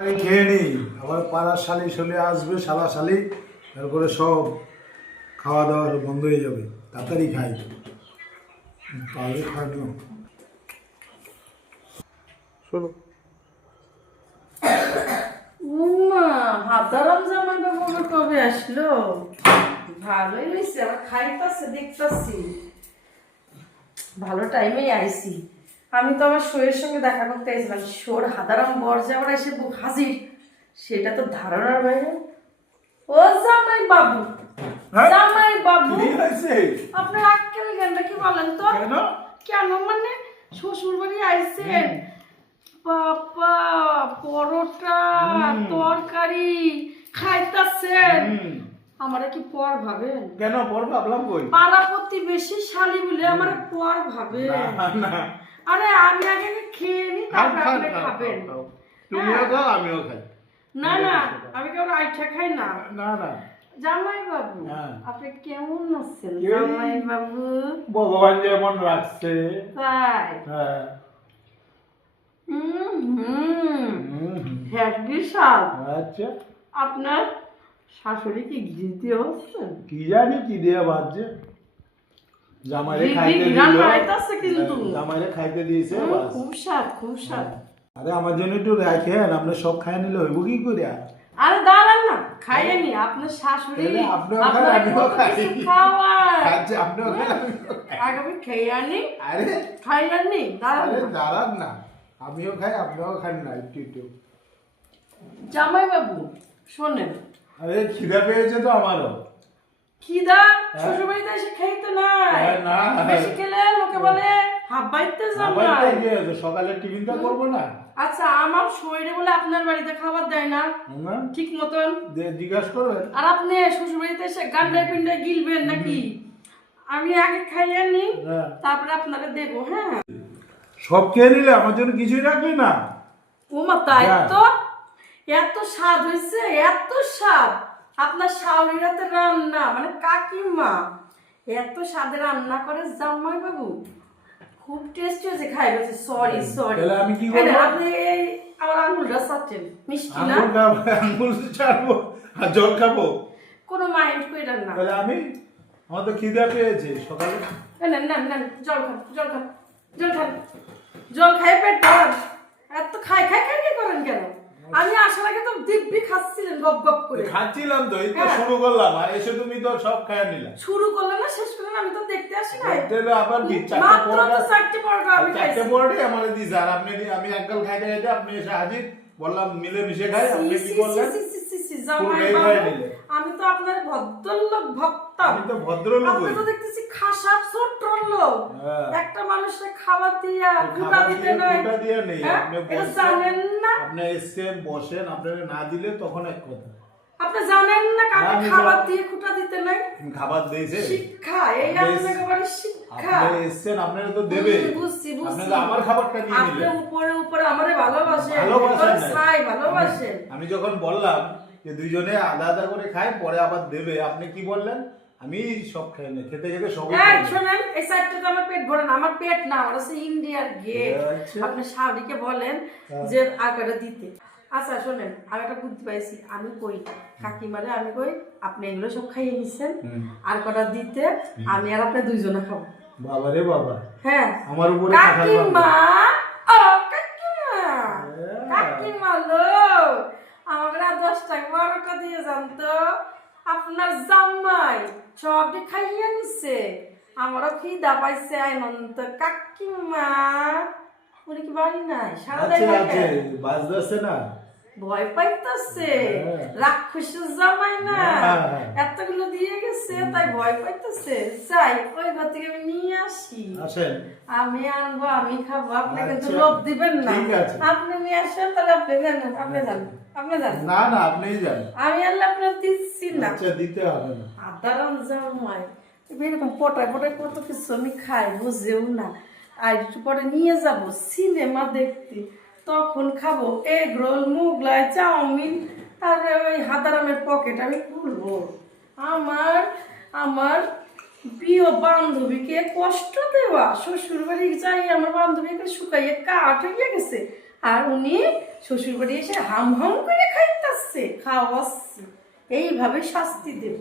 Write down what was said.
আমি খেয়ে নিই। আবার পাড়ার শালি আসবে, শালা শালি। তারপরে সব খাওয়া দাওয়া বন্ধ হয়ে যাবে। তাড়াতাড়ি খাই। বাবু কবে আসলো? ভালোই ভালো টাইমে আইছি। আমি তো আমার শোয়ের সঙ্গে দেখা করতে আইছিলাম শোর হাদারাম বর যাওয়ার এসে বুক হাজির সেটা তো ধারণার বাইরে। ও জামাই বাবু হ্যাঁ? জামাই বাবু। আপনার আক্কেল জ্ঞানটা কি বলেন তো? কেন? মানে? শ্বশুর বাড়ি আইসেন বাবা পরোটা তরকারি খাইতাছেন। আমারা কি পর ভাবেন? কেন পর ভাবলাম কই? পাড়া প্রতিবেশী শালি বলে আমার পর ভাবে না না। আরে আমি আগে খেয়ে নি খাও, তারপরে আপনি খাবেন। তুমিও খাও আমিও খাই। না না আমি আইঠা খাই না। না না। জামাই বাবু হ্যাঁ। আপনি কেমন আছেন জামাই বাবু ভগবান যেমন রাখছে। তাই? হ্যাঁ। হুম। হুম। হ্যাঁ বিশাল। আচ্ছা। আপনার শাশুড়ি কি ঘিতে হচ্ছেন কি জানি কি দিয়ে বাজছে। জামাইরে খাইতে দিল। কিন্তু। জামাইরে খাইতে দিয়েছে খুব স্বাদ খুব স্বাদ। আরে আমার জন্য একটু রাখেন আপনি সব খাই নিলে হইব কি করে আরে দাঁড়ান না খাইয়েনি আপনার শাশুড়ি আপনার আমিও খাই। আচ্ছা আপনিও খান। খাই। খেয়ে আনি। আরে। খাইয়ানি দাঁড়ান আরে না। দাঁড়ান না আমিও খাই আপনিও খান না একটু একটু। জামাই বাবু শোনেন। আরে খিদা পেয়েছে তো আমারও। খিদা শ্বশুর বাড়িতে এসে খাইতে নাই। হ্যাঁ, না। বেশি খেলে লোকে বলে হাফ বাইতে কি হয়েছে? সকালে টিফিনটা করব না। আচ্ছা আমার শরীরে বলে আপনার বাড়িতে খাবার দেয় না। ঠিক মতন? জিজ্ঞাসা করবেন। আর আপনি শ্বশুর বাড়িতে এসে গান্ডায় পিন্ডায় গিলবেন নাকি? আমি আগে খাইয়ে নি হ্যাঁ। তারপরে আপনাকে দেবো হ্যাঁ। সব খেয়ে নিলে আমার জন্য কিছুই রাখলি না। ওমা তাই হ্যাঁ। তো? এত স্বাদ হয়েছে এত স্বাদ। আপনার শাওরির হাতে রান্না মানে কাকিমা। এত স্বাদে রান্না করে জামাই বাবু খুব টেস্টি হয়েছে খাই গেছে সরি সরি তাহলে আমি কি করব? আপনি এই আমার আঙুলটা চাচ্ছেন মিষ্টি না? আঙুল ছাড়বো আর জল খাব? কোনো মাইন্ড করেন না। তাহলে আমি আমার তো খিদা পেয়েছে সকালে। না না না জল খান জল খান জল খান। জল খাই পেট ভরান এত খাই খাই খাই খাই করেন কেন আমি আসার আগে তো দিব্যি খাচ্ছিলেন গপ গপ করে। খাচ্ছিলাম তো এই তো হ্যাঁ। শুরু করলাম আর এসে তুমি তো সব খাইয়া নিলা। শুরু করলাম না শেষ করলাম আমি তো দেখতে আসি তাহলে আবার কি চারটে পরোটা? চারটে পরোটা আমি চারটে খাইছি। আমার দিয়েছে আর আপনি আমি একগাল খাইতে খাইতে আপনি এসে হাজির বললাম মিলে মিশে খাই আপনি কি সি, জামাই। আমি তো আপনার ভদ্রলোক ভক্তাম আমি তো ভদ্রলোক আপনি তো দেখতেছি খাসা ছোট্ট লোক। হ্যাঁ। একটা খাবার দিয়া গুটা দিতে নাই গোটা দিয়ে নেই। হ্যাঁ? আপনি জানেন না? আপনি এসছেন বসেন। আপনাকে না দিলে তখন এক কথা। আপনি জানেন না কাকে খাবার দিয়ে খুঁটা দিতে নাই খাবার দিয়েছে? শিক্ষা এই একেবারে শিক্ষা। আপনি এসছেন আপনারা তো দেবে। বুঝছি বুঝছি। আমার খাবারটা নিয়ে আপনি উপরে উপরে আমারে ভালোবাসেন। ভালোবাসেন ভালোবাসেন। আমি যখন বললাম যে দুইজনে আলাদা আলাদা করে খাই পরে আবার দেবে। আপনি কি বললেন? আমি সব খেয়ে নে খেতে খেতে খেয়ে নেই। শোনেন এই সাইডটা তো আমার পেট ভরে না আমার পেট না আমার হচ্ছে ইন্ডিয়ার গেট আচ্ছা। আপনি শাওরিকে বলেন হ্যাঁ। যে আগাটা দিতে। আচ্ছা শোনেন আমি একটা বুদ্ধি পাইছি আমি কই কাকিমারে আমি কই আপনি এগুলো সব খাইয়ে নিছেন আর কটা দিতে আমি আর আপনি দুইজনে খাব। বাবা রে বাবা। হ্যাঁ। আমার উপরে কাকিমা। ও কাকিমা! কাকিমা লো! দশ টাকা বারোটা দিয়ে যান তো আপনার জামাই সবটি খাইয়ে নিছে আমারও খিদা পাইছে আনন্দ কাকিমা উনি কি বাড়ি নাই সারা বাজতেছে না ভয় পাইতেছে। হ্যাঁ। রাক্ষসের জামাই না। হ্যাঁ। এতগুলো দিয়ে গেছে তাই ভয় পাইতেছে। যাই ওই ঘর থেকে আমি নিয়ে আসি। আমি আনব আমি খাব। আপনি কিন্তু আচ্ছা, লোভ দিবেন না। আপনি নিয়ে আসেন তাহলে আপনি যান আপনি যান আপনি যান না না আপনিই যান আমি আনলে আপনার দিচ্ছি না। আচ্ছা দিতে হবে না। আদারাম জামাই এরকম পটায় পটায় কত কিছু আমি খাই বুঝেও না। আর একটু পরে নিয়ে যাব সিনেমা দেখতে। তখন খাব এগ রোল, মুগলাই, চাউমিন তারপরে ওই হাতারামের পকেট আমি খুলবো আমার আমার প্রিয় বান্ধবীকে কষ্ট দেওয়া শ্বশুর বাড়ি যাই, আমার বান্ধবীকে শুকাইয়ে কাঠ হয়ে গেছে আর উনি শ্বশুর বাড়ি এসে হাম হাম করে খাইতাছে, খাওয়াচ্ছে। এইভাবে শাস্তি দেব।